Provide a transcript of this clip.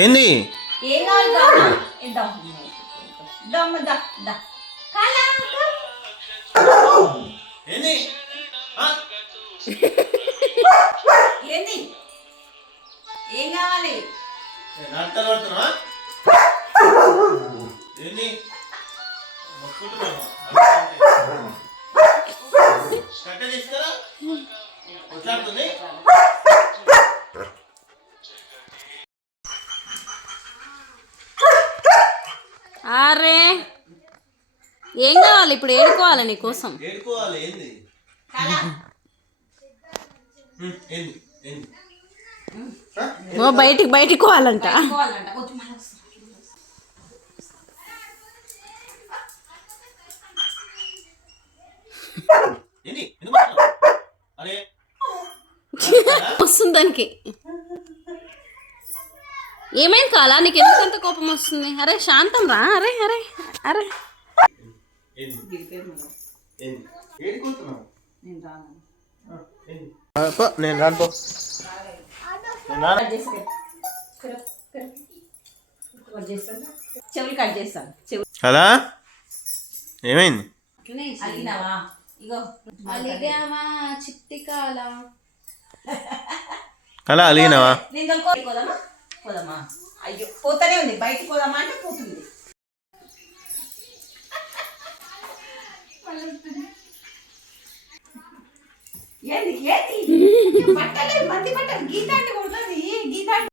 ఏంది ఏం కావాలి కావాలా ఇద్దాం దమ్మ దా దా కాలా ఏంది ఏంది ఏం కావాలి నాటకాలు పడుతున్నా ఏంది కట్ట తీసుకురా కొట్లాడుతుంది అరే ఏం కావాలి ఇప్పుడు ఏడుకోవాలి నీకోసం ఏడుకోవాలి ఏంది కాలా ఏంది ఏంది ఓ బయటికి పోవాలంట కావాలంట కొంచెం మళ్ళీ వస్తా. ఏంది ఎందుకు మాట్లాడు అరే వస్తుంది దానికి ఏమైంది కాలా నీకు ఎందుకంత కోపం వస్తుంది అరే శాంతం రా అరే అరే అరే ఏంది ఏంది ఏడుకుంటున్నావు నేను రాను నేను రాను పో నేను రాను కట్ చేసి కట్ చేస్తాను చెవులు కట్ చేస్తాను చెవులు కదా ఏమైంది అలిగినావా ఇగో అలిగామా చిట్టి కాల అలా అలిగినావా నేను పోదామా పోదామా అయ్యో పోతానే ఉంది బయటికి పోదామా అంటే పోతుంది ఏంది ఏంది బట్టలే మంది బట్టలు గీత అంటే కొడుతుంది